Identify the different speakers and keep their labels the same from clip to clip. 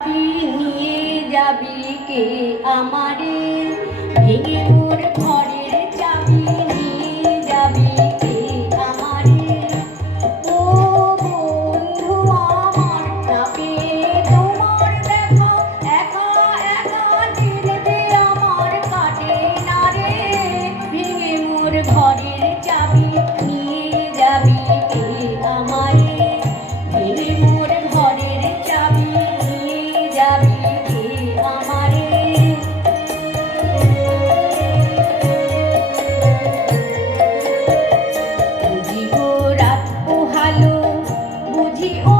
Speaker 1: নিয়ে যাবি কে আমারে? ভেঙে you.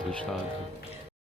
Speaker 1: কে আমারে
Speaker 2: সাধু সাধু